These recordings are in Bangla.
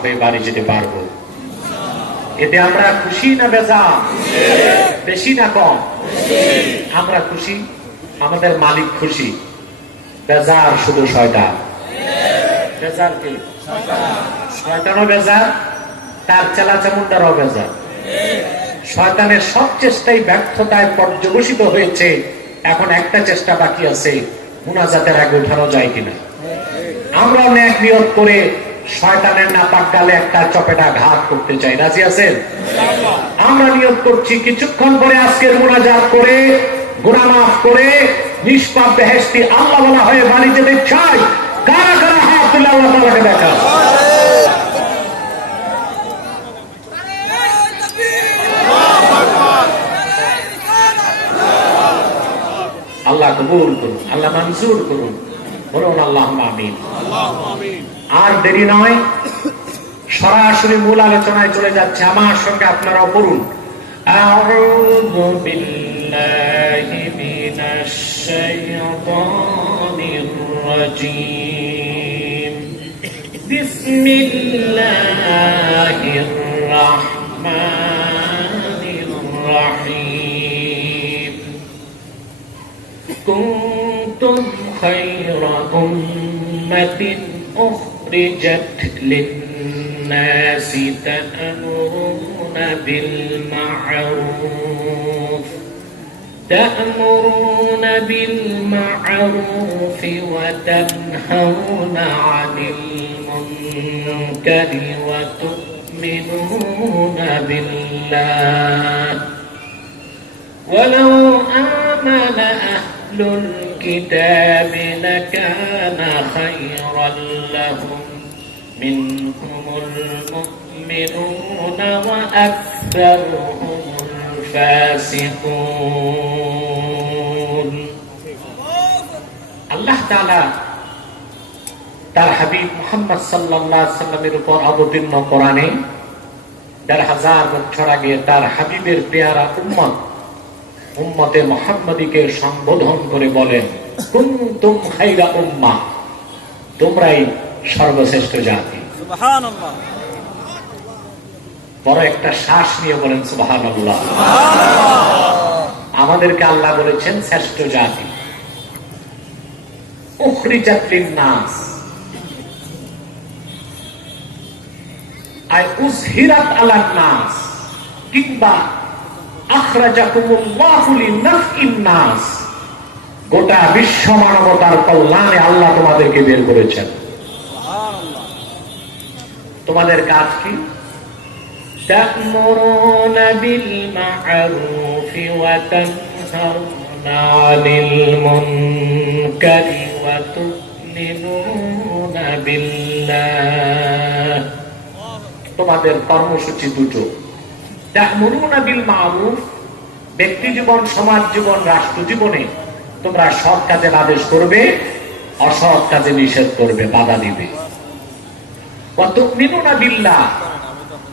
হয়ে বাড়ি যেতে পারবো। এতে আমরা খুশি না বেজার? বেশি না কম? আমরা খুশি, আমাদের মালিক খুশি। বেজার শুধু শয়তান। বেজার কি? শয়তানও বেজার, তার চেলাচামুন্ডারও বেজার। শয়তানের সব চেষ্টাই ব্যর্থতায় পর্যবসিত হয়েছে। এখন একটা চেষ্টা বাকি আছে, মুনাজাতের আগে উঠানো যায় কিনা। আমরা নেক নিয়ত করে শয়তানের নাপাক গালে একটা চপেটা ঘাত করতে চাই। রাজি আছেন? আমরা নিয়ত করছি কিছুক্ষণ পরে আজকের মুনাজাত করে গুনাহ মাফ করে নিষ্পাপ বেহেশতি আল্লাহ ওয়ালা হয়ে বাড়ি যেতে চাই। কারা কারা হাত তুলে আল্লাহ তাআলাকে দেখা। আল্লাহ কবুল করুন, আল্লাহ মঞ্জুর করুন, বলুন আল্লাহুম্মা আমিন। আর দেরি নয়, সরাসরি মূল আলোচনায় চলে যাচ্ছে। আমার সঙ্গে আপনারাও পড়ুন। আউযু বিল্লাহি মিনাশ শাইতানির রাজীম। বিসমিল্লাহির রাহমানির রাহিম। কুনতুম খায়রা উম্মাতিন উখরিজাত লিন-নাসি তা'মুরুনা বিল-মা'রুফি ওয়া তানহাউনা 'আনিল মুনকারি ওয়া তু'মিনুনা বিল্লাহ। ওয়ালাউ আমানা আহলুল কিতাবি লাকানা খায়রান লাহুম মিনহুমুল মুমিনুনা ওয়া আকসারুহুমুল ফাসিকুন। আল্লাহ তাআলা তার হাবিব মুহাম্মদ সাল্লাল্লাহু আলাইহি সাল্লামের উপর অবতীর্ণ কোরআনে ১,৫০০ বছর আগে তার হাবিবের পেয়ারা উম্মতে মুহাম্মাদীকে সম্বোধন করে বলেন, কুনতুম খায়রা উম্মাহ, তোমরাই সর্বশ্রেষ্ঠ জাতি। সুবহানাল্লাহ। বড় একটা শ্বাস নিয়ে বলেন সুবহানাল্লাহ। আমাদেরকে আল্লাহ বলেছেন শ্রেষ্ঠ জাতি। উখরিজাত লিন-নাস আই উযহিরাত আলান-নাস, কিংবা আখরাজাকুমুল্লাহু লিনাফইন-নাস, গোটা বিশ্ব মানবতার কল্যাণে আল্লাহ তোমাদেরকে বের করেছেন। সুবহানাল্লাহ। তোমাদের কাজ কি? তা'মুরুনা বিল মা'রুফি ওয়া তানহাউনা 'আনিল মুনকারি ওয়া তু'মিনুনা বিল্লাহ। তোমাদের কর্মসূচি দুটো। তা'মুরুনা বিল মা'রুফ, ব্যক্তি জীবন, সমাজ জীবন, রাষ্ট্র জীবনে তোমরা সৎ কাজের আদেশ করবে, অসৎ কাজে নিষেধ করবে, বাধা দিবে। ওয়া তু'মিনুনা বিল্লাহ,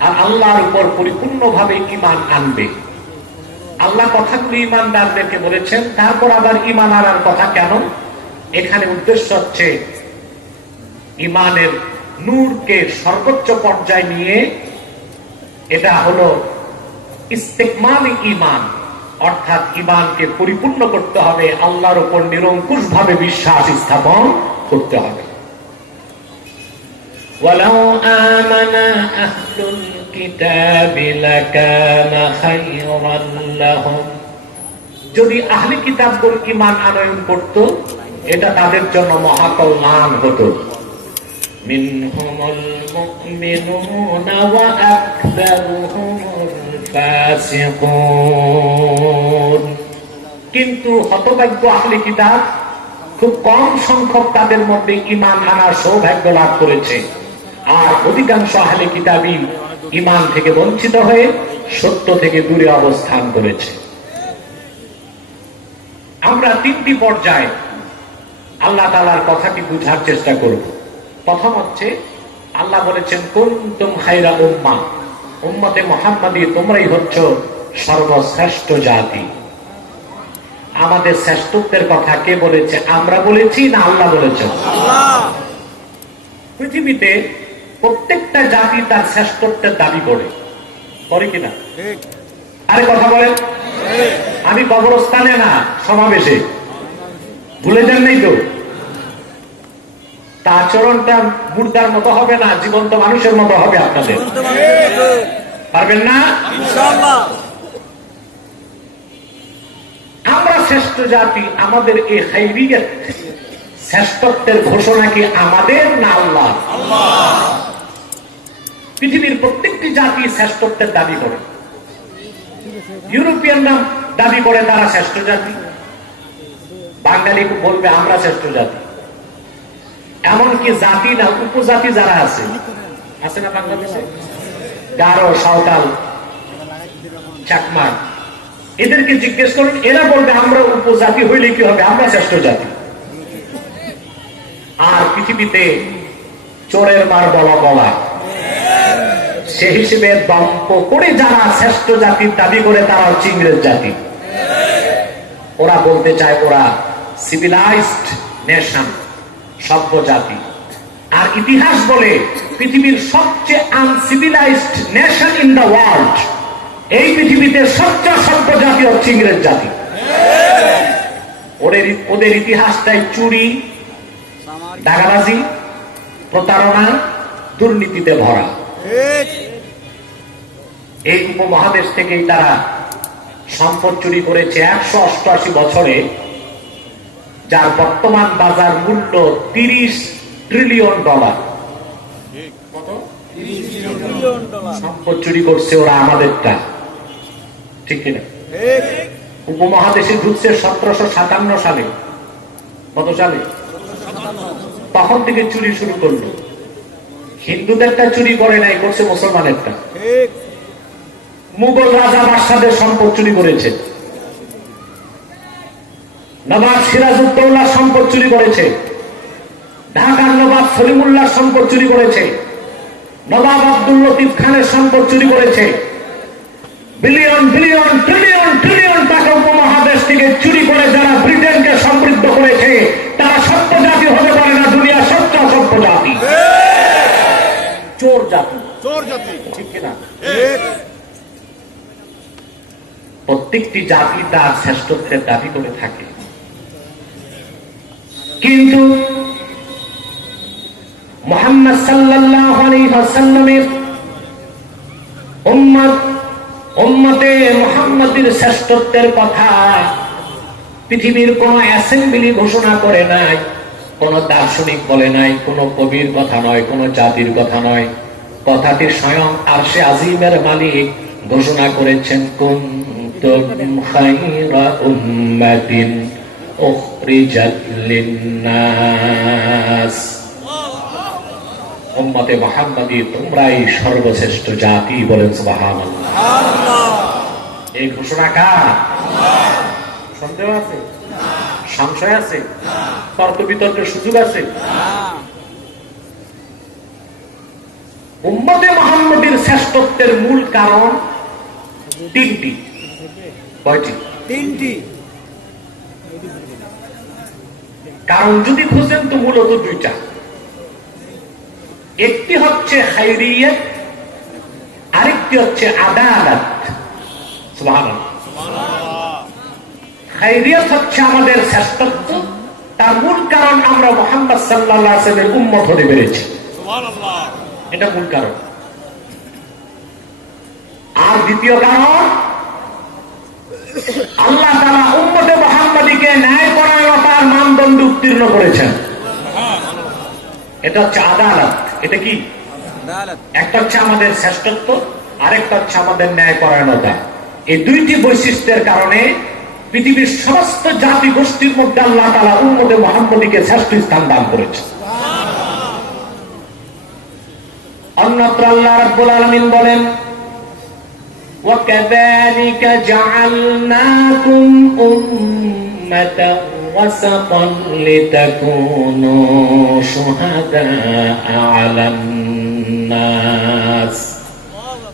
আর আল্লাহর উপর পরিপূর্ণভাবে ঈমান আনবে। আল্লাহ কথাগুলি ঈমানদারদেরকে বলেছেন, তারপর আবার ঈমান আনার কথা কেন? এখানে উদ্দেশ্য হচ্ছে ঈমানের নূরকে সর্বোচ্চ পর্যায়ে নিয়ে, এটা হলো ইস্তেকমালি ঈমান, অর্থাৎ ঈমানকে পরিপূর্ণ করতে হবে, আল্লাহর উপর নিরঙ্কুশ ভাবে বিশ্বাস স্থাপন করতে হবে। ওয়ালাউ আমানা আহলুল কিতাবি লাকানা খায়রান লাহুম, যদি আহলে কিতাবগণ ঈমান আনয়ন করত, এটা তাদের জন্য মহাকল্যাণ হতো। মিনহুমুল মুমিনুনা ওয়া আকসারুহুমুল ফাসিকুন, কিন্তু হতভাগ্য আহলে কিতাব, খুব কম সংখ্যক তাদের মধ্যে ঈমান আনার সৌভাগ্য লাভ করেছে, আর অধিকাংশ আহলে কিতাবী ঈমান থেকে বঞ্চিত হয়ে সত্য থেকে দূরে অবস্থান করেছে। আমরা তিনটি পর্যায়ে আল্লাহ তাআলার কথাটি বুঝার চেষ্টা করব। প্রথম হচ্ছে, আল্লাহ বলেছেন কুনতুম খায়রা উম্মাহ, উম্মতে মুহাম্মাদী তোমরাই হচ্ছ সর্বশ্রেষ্ঠ জাতি। আমাদের শ্রেষ্ঠত্বের কথা কে বলেছে? আমরা বলেছি না আল্লাহ বলেছেন? আল্লাহ। পৃথিবীতে প্রত্যেকটা জাতি তার শ্রেষ্ঠত্বের দাবি করে কিনা? আরে কথা বলেন। আমি কবরস্থানে না, সমাবেশে। ভুলে যান নাই তো? তা আচরণটা মুর্দার মতো হবে না, জীবন্ত মানুষের মতো হবে আপনাদের। পারবেন না? আমরা শ্রেষ্ঠ জাতি, আমাদের এই খাইরিয়ত শ্রেষ্ঠত্বের ঘোষণা কি আমাদের না আল্লাহ? পৃথিবীর প্রত্যেকটি জাতি শ্রেষ্ঠত্বের দাবি করে। ইউরোপিয়ানরা দাবি করে তারা শ্রেষ্ঠ জাতি, বাঙালি বলবে আমরা শ্রেষ্ঠ জাতি। এমনকি জাতি না, উপজাতি যারা আছে না বাংলাদেশে, গারো, সাঁওতাল, চাকমা, এদেরকে জিজ্ঞেস করুন, এরা বলবে আমরা উপজাতি হইলে কি হবে, আমরা শ্রেষ্ঠ জাতি। আর পৃথিবীতে চোরের মার বলা সে হিসেবে দম্প করে যারা শ্রেষ্ঠ জাতির দাবি করে তারা হচ্ছে ইংরেজ জাতি। ওরা বলতে চায় ওরা সিভিলাইজড নেশন, সভ্য জাতি। আর ইতিহাস বলে পৃথিবীর সবচেয়ে uncivilised nation in the world, এই পৃথিবীতে সবচেয়ে সভ্য জাতি হচ্ছে ইংরেজ জাতি। ওদের ইতিহাসটাই চুরি, দাগাবাজি, প্রতারণা, দুর্নীতিতে ভরা। এই উপমহাদেশ থেকেই তারা সম্পদ চুরি করেছে 188 বছরে, যার বর্তমান বাজার মূল্য $30 ট্রিলিয়ন। সম্পদ চুরি করছে ওরা আমাদেরটা, ঠিক কিনা? উপমহাদেশে ঢুকছে 1757 সালে। কত সালে? তখন থেকে চুরি শুরু করলো। হিন্দুদেরটা চুরি করে নাই, করছে মুসলমানেরটা। মুঘল রাজা বাদশাদের সম্পদ চুরি করেছে, নবাব সিরাজউদ্দৌলা সম্পদ চুরি করেছে, ঢাকার নবাব সলিমুল্লাহ সম্পদ চুরি করেছে, নবাব আব্দুল লতিফ খানের সম্পদ চুরি করেছে। বিলিয়ন বিলিয়ন ট্রিলিয়ন ট্রিলিয়ন টাকা উপমহাদেশ থেকে চুরি করে যারা ব্রিটেনকে সমৃদ্ধ করেছে, তারা সভ্য জাতি হতে পারে না, দুনিয়ার সবচেয়ে অসভ্য জাতি, চোর জাতি, ঠিক কিনা? প্রত্যেকটি জাতি তার শ্রেষ্ঠত্বের দাবি করে থাকে, কিন্তু মুহাম্মদ সাল্লাল্লাহু আলাইহি ওয়াসাল্লামের উম্মতে মুহাম্মাদের শ্রেষ্ঠত্বের কথা পৃথিবীর কোন অ্যাসেম্বলি ঘোষণা করে নাই, কোন দার্শনিক বলে নাই, কোন কবির কথা নয়, কোন জাতির কথা নয়। কথাটি স্বয়ং আরশে আজিমের মালিক ঘোষণা করেছেন, কুনতুম খায়রা উম্মাতিন উখরিজাত লিন-নাস। উম্মতে মুহাম্মাদী তোমরাই সর্বশ্রেষ্ঠ জাতি, বলেন সুবহানাল্লাহ। এই ঘোষণা কার? সন্দেহ আছে? সংশয় আছে? তর্ক বিতর্কের সুযোগ আছে? উম্মতে মুহাম্মাদীর শ্রেষ্ঠত্বের মূল কারণ তিনটি। কয়টি? তিনটি কারণ যদি খুঁজেন তো মূলত দুইটা। একটি হচ্ছে খায়রিয়ত, আরেকটি হচ্ছে আদালত। সুবহানাল্লাহ। খায়রিয়ত হচ্ছে আমাদের শ্রেষ্ঠত্ব, তার মূল কারণ আমরা মুহাম্মদ সাল্লাল্লাহু আলাইহি ওয়াসাল্লামের উম্মত হতে পেরেছি, এটা মূল কারণ। আর দ্বিতীয় কারণ, আল্লাহ তাআলা উম্মতে মুহাম্মাদীকে ন্যায়পরায়ণতার মানদণ্ড উত্তীর্ণ করেছেন, এটা হচ্ছে আদালত। এটা কি? একটা হচ্ছে আমাদের শ্রেষ্ঠত্ব, আরেকটা হচ্ছে আমাদের ন্যায়পরায়ণতা। এই দুইটি বৈশিষ্ট্যের কারণে পৃথিবীর সমস্ত জাতি গোষ্ঠীর মধ্যে আল্লাহ তাআলা উম্মতে মুহাম্মাদীকে শ্রেষ্ঠ স্থান দান করেছে। অন্যত্র আল্লাহ রাব্বুল আলামিন বলেন, وَكَذَلِكَ جَعَلْنَاكُمْ أُمَّةً وَسَطًا لِتَكُونُوا شُهَدَاءَ عَلَى النَّاسِ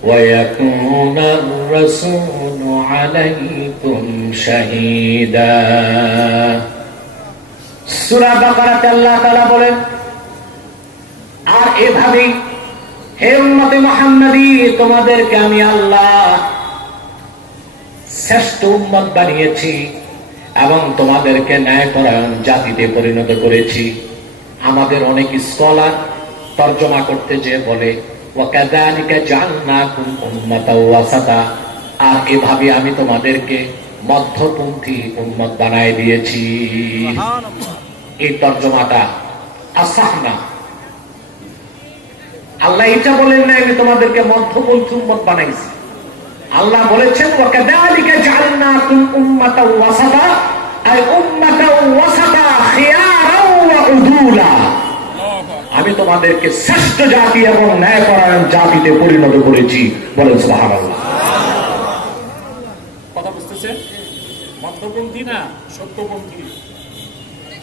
وَيَكُونَ الرَّسُولُ عَلَيْكُمْ شَهِيدًا। সূরা বাকারাতে আল্লাহ তাআলা বলেন, আর এভাবেই হে উম্মতে মুহাম্মাদী, তোমাদেরকে আমি আল্লাহ শ্রেষ্ঠ উম্মত বানিয়েছি এবং তোমাদেরকে ন্যায়পরায়ণ জাতিতে পরিণত করেছি। আমাদের অনেক স্কলার তর্জমা করতে যে বলে ওয়াকাযালিকা জাআলনাকুম উম্মাতাও ওয়াসাতা, আর এভাবে আমি তোমাদেরকে মধ্যপন্থী উম্মত বানায় দিয়েছি। এই তর্জমাটা আসাহ না। আল্লাহ এটা বলেন না আমি তোমাদেরকে মধ্যপন্থী উম্মত বানাইছি। আল্লাহ বলেছেন ওয়াকাযালিকা জাআলনাকুম উম্মাতাও ওয়াসাতা, আই উম্মাতাও ওয়াসাতা খিয়ারাও ওয়া উদুলা। আমি তোমাদেরকে শ্রেষ্ঠ জাতি এবং ন্যায়পরায়ণ জাতিতে পরিণত করেছি। বলেন সুবহানাল্লাহ। কথা বুঝতেছেন? মধ্যপন্থী না সত্যপন্থী।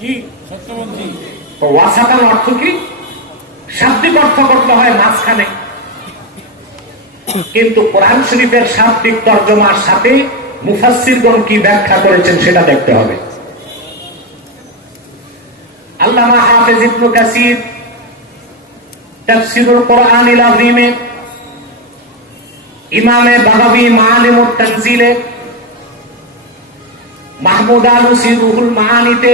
কি সত্যপন্থী? তো ওয়াসাতার অর্থ কি? শাব্দিক অর্থ করতে হয় মাঝখানে, কিন্তু কোরআন শরীফের শাব্দিক তর্জমার সাথে মুফাসসিরগণ কি ব্যাখ্যা করেছেন সেটা দেখতে হবে। আল্লামা হাফেজ ইবনে কাসির তাফসীরুল কোরআনিল আযীমে, ইমামে বাগাবী মাআলিমুত তানজিলে, মাহমুদ আলুসি রুহুল মাআনিতে,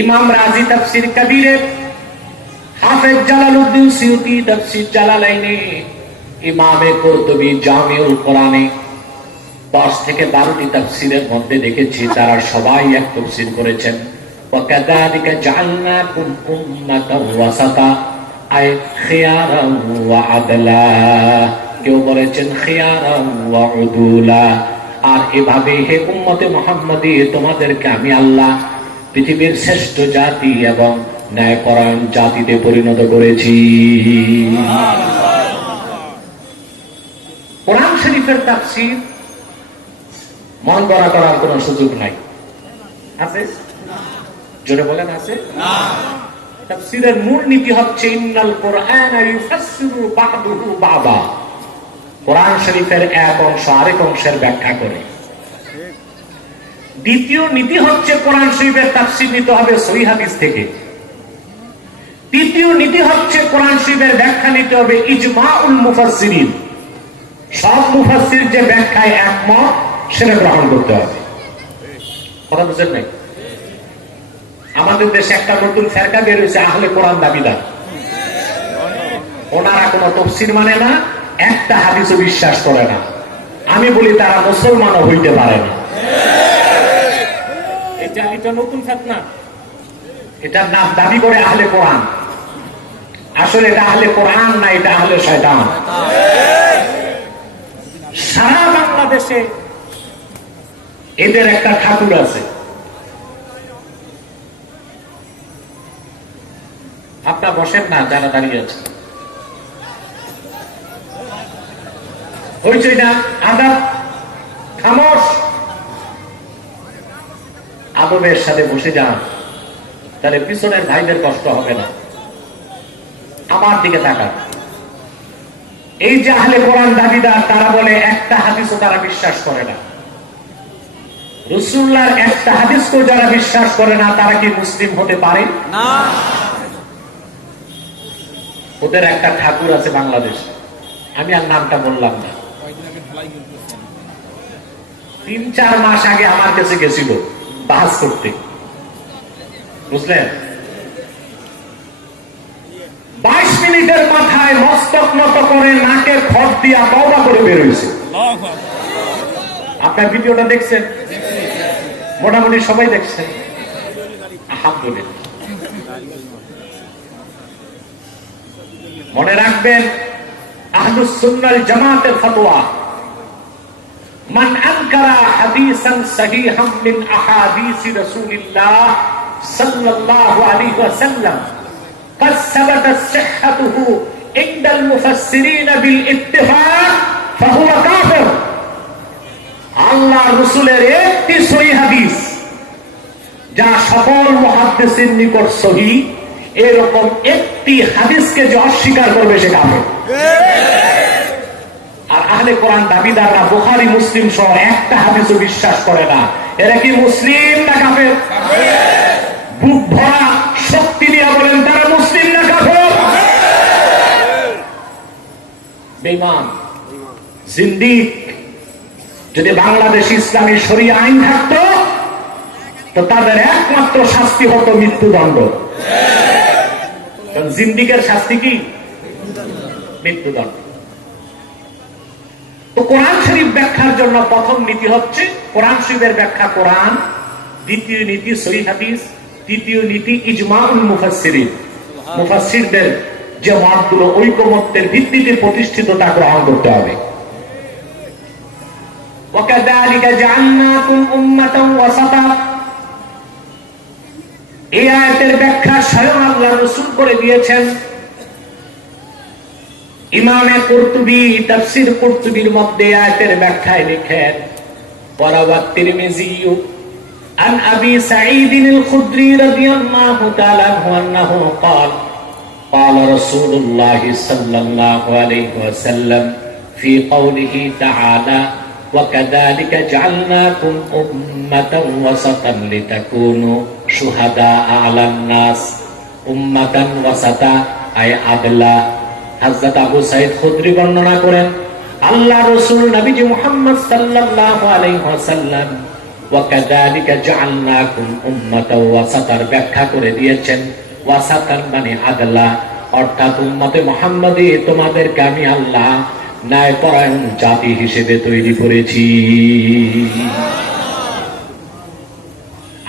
ইমাম রাজি তাফসীর কবীরে, হাফেজ জালালউদ্দিন সিউতি তাফসীর জালালাইনে, ইমামে কুরতুবী জামিউল কোরআনে 10 থেকে 12টি তাফসীরের মধ্যে দেখেছি তারা সবাই এক তাফসীর করেছেন ওয়াকাযালিকা জাআলনাকুম উম্মাতাও ওয়াসাতা, আই খিয়ারাও ওয়া আদলা। কেউ বলেছেন খিয়ারাও ওয়া উদুলা। আর এভাবে হে উম্মতে মুহাম্মাদী, তোমাদেরকে আমি আল্লাহ পৃথিবীর শ্রেষ্ঠ জাতি এবং ন্যায়পরায়ণ জাতিতে পরিণত করেছি। কোরআন শরীফের তাফসীর মন গড়া করার কোন সুযোগ নাই। আছে? জোরে বলেন আছে? না। তাফসীরের মূল নীতি হচ্ছে ইন্নাল কুরআনা ইউফাসসিরু বা'দুহু বা'দা। কোরআন শরীফের এক অংশ আরেক অংশের ব্যাখ্যা করে। দ্বিতীয় নীতি হচ্ছে কোরআন শরীফের তাফসীর নিতে হবে সহিহ হাদিস থেকে। তৃতীয় নীতি হচ্ছে কোরআন শরীফের ব্যাখ্যা নিতে হবে ইজমাউল মুফাসসিরিন। সব মুফাসসির যে ব্যাখ্যায় একমত সেটা গ্রহণ করতে হবে। কথা বুঝেন নাই? আমাদের দেশে একটা নতুন ফেরকা বের হয়েছে আহলে কোরআন দাবিদার। ওনারা কোনো তাফসীর মানে না, একটা হাদিসও বিশ্বাস করে না। আমি বলি তারা মুসলমানও হইতে পারে না। এটা নতুন ফিতনা। এটার নাম দাবি করে আহলে কোরআন। আসলে এটা আহলে কোরআন না, এটা আহলে শয়তান। সারা বাংলাদেশে এদের একটা ঠাকুর আছে। আপনারা বসেন না, যারা দাঁড়িয়ে আছে হয়েছে না আদাব খামোশ। আদবের সাথে বসে যান, তাহলে পিছনের ভাইদের কষ্ট হবে না। আমার দিকে তাকান। এই যে আহলে কোরআন দাবিদার, তারা বলে একটা হাদিসও তারা বিশ্বাস করে না। রাসূলুল্লাহর একটা হাদিসকেও যারা বিশ্বাস করে না, তারা কি মুসলিম হতে পারে? না। ওদের একটা ঠাকুর আছে বাংলাদেশে, আমি আর নামটা বললাম না। 3-4 মাস আগে আমার কাছে গেছিল বাস করতে, বুঝলেন? 22 মিনিটের মাথায় মস্তক নত করে নাকে খড় দিয়া তওবা করে বের হয়েছে। আপনার ভিডিওটা দেখছেন? মোটামুটি সবাই দেখছেন। আলহামদুলিল্লাহ। মনে রাখবেন আহলুস সুন্নাল জামাতের ফতোয়া, মান আনকারা হাদিসান সহিহাম মিন আহাদিসি রাসূলিল্লাহ সাল্লাল্লাহু আলাইহি ওয়াসাল্লাম قد ثبتت صحته عند المفسرين بالاتفاق فهو كافر। আল্লাহ রাসূলের একটি সহিহ হাদিস যা সকল মুহাদ্দিসিন নিকট সহিহ, এরকম একটি হাদিসকে যে অস্বীকার করবে সে কাফের। আর আহলে কোরআন দাবিদাররা বুখারী মুসলিম সহ একটা হাদিসও বিশ্বাস করে না। এরা কি মুসলিম না কাফের? বুক ভরা শক্তি দিয়ে বলেন তারা মুসলিম না কাফের? বেঈমান, জিন্দিক। যদি বাংলাদেশ ইসলামী শরিয়া আইন থাকতো তো তাদের একমাত্র শাস্তি হতো মৃত্যুদণ্ড। কারণ জিন্দিকের শাস্তি কি? মৃত্যুদণ্ড। তো কোরআন শরীফ ব্যাখ্যার জন্য প্রথম নীতি হচ্ছে কোরআন শরীফের ব্যাখ্যা কোরআন, দ্বিতীয় নীতি সহিহ হাদিস, তৃতীয় নীতি ইজমাউল মুফাসসিরিন। মুফাসসিরদের যে মতগুলো ঐকমত্যের ভিত্তিতে প্রতিষ্ঠিত তা গ্রহণ করতে হবে। ওয়াকাযালিকা জাআলনাকুম উম্মাতান ওয়াসাতা, এই আয়াতের ব্যাখ্যা স্বয়ং আল্লাহ রাসূল করে দিয়েছেন। ইমামে কুরতুবী তাফসীর কুরতুবীর মধ্যে আয়াতের ব্যাখ্যায় লিখেন, ওয়ারাওয়াত তিরমিজি আন আবি সাঈদ আল খুদরি রাদিয়াল্লাহু তাআলা আনহু আন্নাহু قال قال رسول الله صلى الله عليه وسلم في قوله تعالى وكذلك جعلناكم أمة وسطا لتكونوا شهداء على الناس أمة وسطا أي عدلا। হযরত আবু সাঈদ খুদরি বর্ণনা করেন আল্লাহ রাসূল নবীজি মুহাম্মদ সাল্লাল্লাহু আলাইহি ওয়াসাল্লাম ওয়াকাযালিকা জাআলনাকুম উম্মাতাও ওয়াসাতার ব্যাখ্যা করে দিয়েছেন। ওয়াসাতান মানে আদলা, অর্থাৎ উম্মতে মুহাম্মাদী তোমাদেরকে আমি আল্লাহ ন্যায়পরায়ণ জাতি হিসেবে তৈরি করেছি।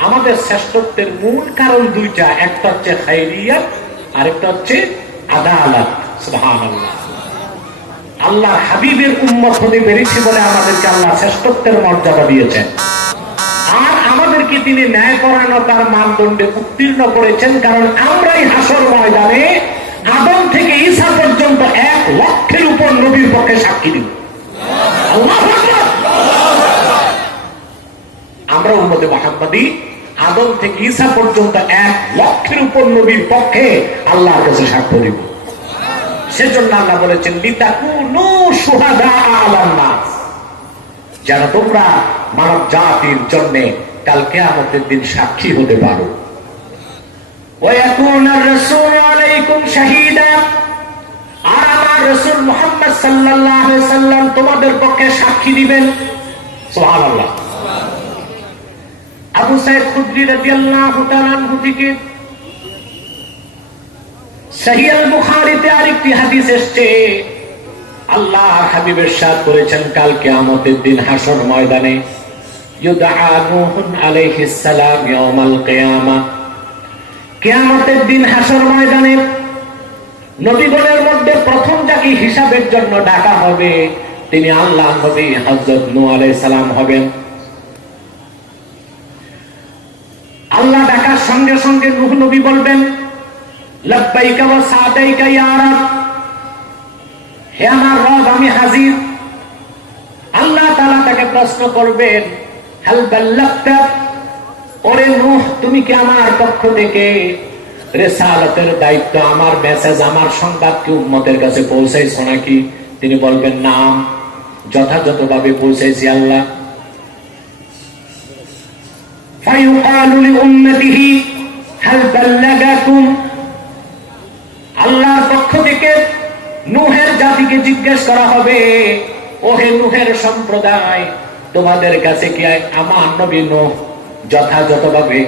আমাদের শ্রেষ্ঠত্বের মূল কারণ দুইটা, একটা হচ্ছে খায়রিয়াত, আরেকটা হচ্ছে আদালত। সুবহানাল্লাহ। আল্লাহর হাবিবের উম্মত হতে পেরেছি বলে আমাদেরকে আল্লাহ শ্রেষ্ঠত্বের মর্যাদা দিয়েছেন, আর আমাদেরকে তিনি ন্যায়পরায়ণতার মানদণ্ডে উত্তীর্ণ করেছেন। কারণ আমরাই হাসর ময়দানে আদম থেকে ঈসা পর্যন্ত 1 লক্ষের উপর নবীর পক্ষে সাক্ষী দিব। আল্লাহু আকবার। আমরা উম্মতে মুহাম্মাদী আদম থেকে ঈসা পর্যন্ত 1 লক্ষের উপর নবীর পক্ষে আল্লাহর কাছে সাক্ষ্য দিব। সেজন্য আল্লাহ বলেছেন লিতাকুনু শুহাদা আলান নাস, যেন তোমরা মানব জাতির জন্য কাল কিয়ামতের দিন সাক্ষী হতে পারো। ওয়া ইয়াকুনার রাসূলু আলাইকুম শাহীদা, আর আমার রাসূল মুহাম্মদ সাল্লাল্লাহু আলাইহি ওয়াসাল্লাম তোমাদের পক্ষে সাক্ষী দিবেন। সুবহানাল্লাহ। আবু সাঈদ খুদরি রাদিয়াল্লাহু তাআলা আনহু থেকে সহিহ আল বুখারীতে আরেকটি হাদিস এসেছে, আল্লাহর হাবিব ইরশাদ করেছেন কাল কিয়ামতের দিন হাসর ময়দানে ইউদআ নূহুন আলাইহিস সালাম ইয়াউমাল কিয়ামা, কিয়ামতের দিন হাসর ময়দানে নবীগণের মধ্যে প্রথম যাকে হিসাবের জন্য ডাকা হবে তিনি আল্লাহর নবী হযরত নূহ আলাইহিস সালাম হবেন। আল্লাহ ডাকার সঙ্গে সঙ্গে নূহ নবী বলবেন লাব্বাইকা ওয়া সাদাইকা ইয়া রাব, হে আমার রব আমি হাজির। আল্লাহ তাআলা তাকে প্রশ্ন করবেন হাল বাল্লাগতা, ওরে নূহ তুমি কি আমার পক্ষ থেকে রিসালাতের দায়িত্ব, আমার মেসেজ, আমার সংবাদ কি উম্মতের কাছে পৌঁছাইছো নাকি? তিনি বলবেন নাম, যথাযথভাবে পৌঁছাইছি আল্লাহ। ফায়ুকালু লিউম্মতিহি হাল বাল্লাগাকুম, আল্লাহর পক্ষ থেকে নূহের জাতিকে জিজ্ঞেস করা হবে ওহে নূহের সম্প্রদায় তোমাদের কাছে কি আমার নবী নূহ যথাযথভাবে